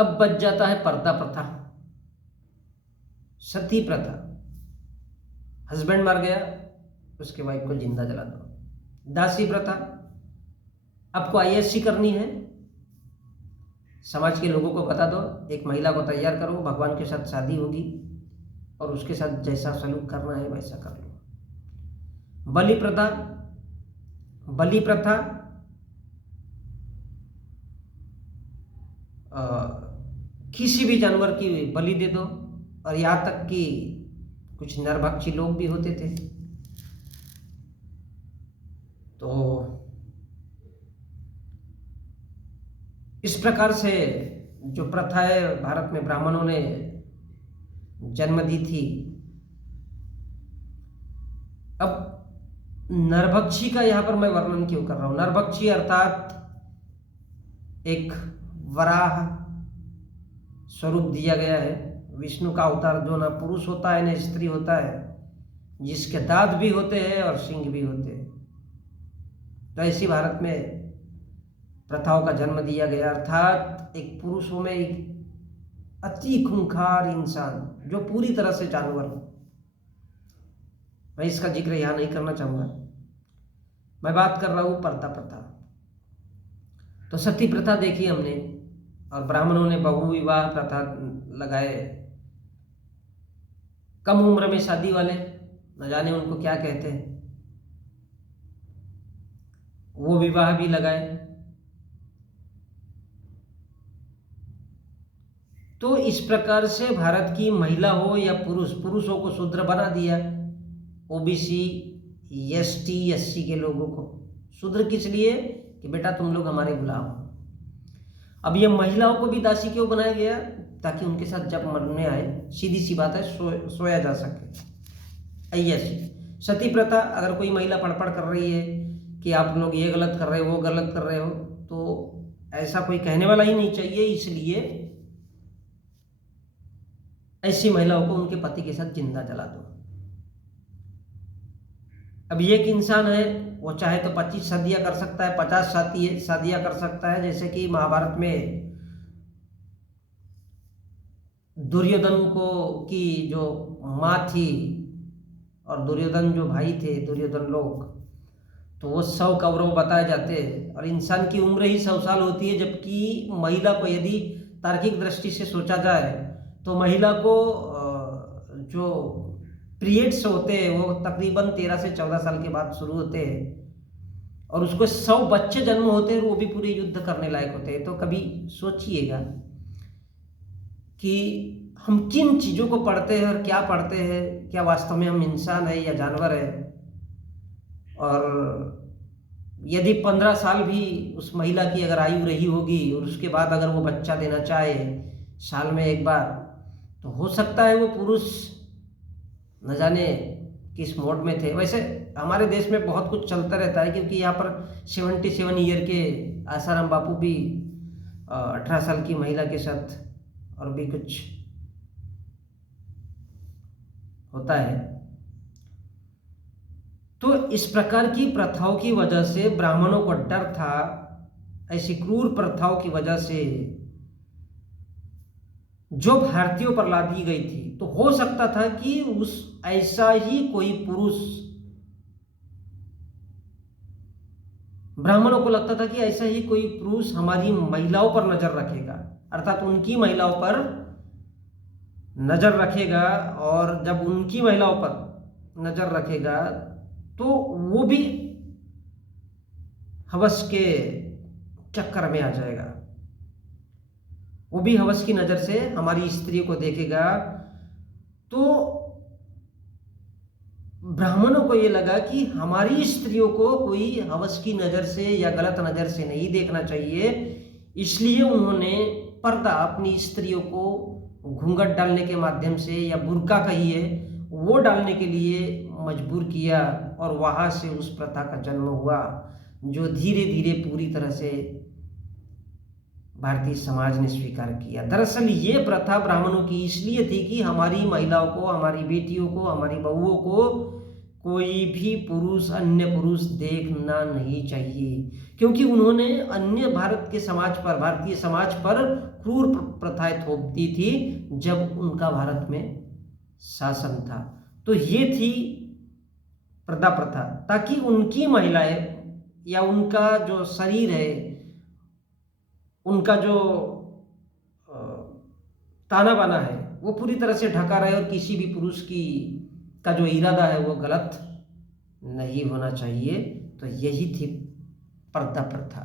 अब बच जाता है पर्दा प्रथा, सती प्रथा। हस्बैंड मर गया, उसके वाइफ को जिंदा जला दो। दासी प्रथा, आपको आईएससी करनी है, समाज के लोगों को बता दो, एक महिला को तैयार करो, भगवान के साथ शादी होगी और उसके साथ जैसा सलूक करना है वैसा कर लो। बलि प्रथा, बलि प्रथा किसी भी जानवर की बलि दे दो, और यहाँ तक कि कुछ नरभक्षी लोग भी होते थे। तो इस प्रकार से जो प्रथा है भारत में ब्राह्मणों ने जन्म दी थी। अब नरभक्षी का यहाँ पर मैं वर्णन क्यों कर रहा हूं? नरभक्षी अर्थात एक वराह स्वरूप दिया गया है, विष्णु का अवतार, जो ना पुरुष होता है ना स्त्री होता है, जिसके दांत भी होते हैं और सिंग भी होते हैं। तो ऐसी भारत में प्रथाओं का जन्म दिया गया, अर्थात एक पुरुषों में एक अति खूंखार इंसान जो पूरी तरह से जानवर हो। मैं इसका जिक्र यहाँ नहीं करना चाहूँगा, मैं बात कर रहा हूँ पर्दा प्रथा। तो सती प्रथा देखी हमने, और ब्राह्मणों ने बहुविवाह प्रथा लगाए। कम उम्र में शादी वाले, न जाने उनको क्या कहते हैं, वो विवाह भी लगाए। तो इस प्रकार से भारत की महिला हो या पुरुष, पुरुषों को शूद्र बना दिया। ओबीसी, एसटी, एससी के लोगों को शूद्र किस लिए? कि बेटा तुम लोग हमारे गुलाम हो। अब ये महिलाओं को भी दासी क्यों बनाया गया? ताकि उनके साथ जब मरने आए, सीधी सी बात है, सोया जा सके। ऐसी सती प्रथा, अगर कोई महिला पड़पड़ कर रही है कि आप लोग ये गलत कर रहे हो, वो गलत कर रहे हो, तो ऐसा कोई कहने वाला ही नहीं चाहिए, इसलिए ऐसी महिलाओं को उनके पति के साथ जिंदा जला दो। अब ये एक इंसान है, वो चाहे तो 25 शादियां कर सकता है, 50 शादियां कर सकता है। जैसे कि महाभारत में दुर्योधन को की जो माँ थी और दुर्योधन जो भाई थे, दुर्योधन लोग, तो वो 100 कौरव बताए जाते हैं। और इंसान की उम्र ही 100 साल होती है, जबकि महिला को यदि तार्किक दृष्टि से सोचा जाए तो महिला को जो पीरियड्स होते हैं वो तकरीबन 13 से 14 साल के बाद शुरू होते हैं, और उसको 100 बच्चे जन्म होते हैं, वो भी पूरे युद्ध करने लायक होते हैं। तो कभी सोचिएगा कि हम किन चीज़ों को पढ़ते हैं और क्या पढ़ते हैं, क्या वास्तव में हम इंसान है या जानवर है। और यदि 15 साल भी उस महिला की अगर आयु रही होगी और उसके बाद अगर वो बच्चा देना चाहे साल में एक बार, तो हो सकता है वो पुरुष न जाने किस मोड में थे। वैसे हमारे देश में बहुत कुछ चलता रहता है, क्योंकि यहाँ पर 77 ईयर के आसाराम बापू भी 18 साल की महिला के साथ और भी कुछ होता है। तो इस प्रकार की प्रथाओं की वजह से ब्राह्मणों को डर था, ऐसी क्रूर प्रथाओं की वजह से जो भारतीयों पर लादी गई थी। तो हो सकता था कि उस ऐसा ही कोई पुरुष, ब्राह्मणों को लगता था कि ऐसा ही कोई पुरुष हमारी महिलाओं पर नजर रखेगा, अर्थात उनकी महिलाओं पर नजर रखेगा, और जब उनकी महिलाओं पर नजर रखेगा तो वो भी हवस के चक्कर में आ जाएगा, वो भी हवस की नजर से हमारी स्त्रियों को देखेगा। तो ब्राह्मणों को ये लगा कि हमारी स्त्रियों को कोई हवस की नजर से या गलत नजर से नहीं देखना चाहिए, इसलिए उन्होंने पर्दा, अपनी स्त्रियों को घूंघट डालने के माध्यम से या बुर्का कहिए वो डालने के लिए मजबूर किया, और वहां से उस प्रथा का जन्म हुआ, जो धीरे धीरे पूरी तरह से भारतीय समाज ने स्वीकार किया। दरअसल ये प्रथा ब्राह्मणों की इसलिए थी कि हमारी महिलाओं को, हमारी बेटियों को, हमारी बहुओं को कोई भी पुरुष अन्य पुरुष देखना नहीं चाहिए, क्योंकि उन्होंने अन्य भारत के समाज पर, भारतीय समाज पर क्रूर प्रथाएं थोप दी थी जब उनका भारत में शासन था। तो ये थी पर्दा प्रथा, ताकि उनकी महिलाएं या उनका जो शरीर है, उनका जो ताना बाना है, वो पूरी तरह से ढका रहे और किसी भी पुरुष की का जो इरादा है वो गलत नहीं होना चाहिए। तो यही थी पर्दा प्रथा।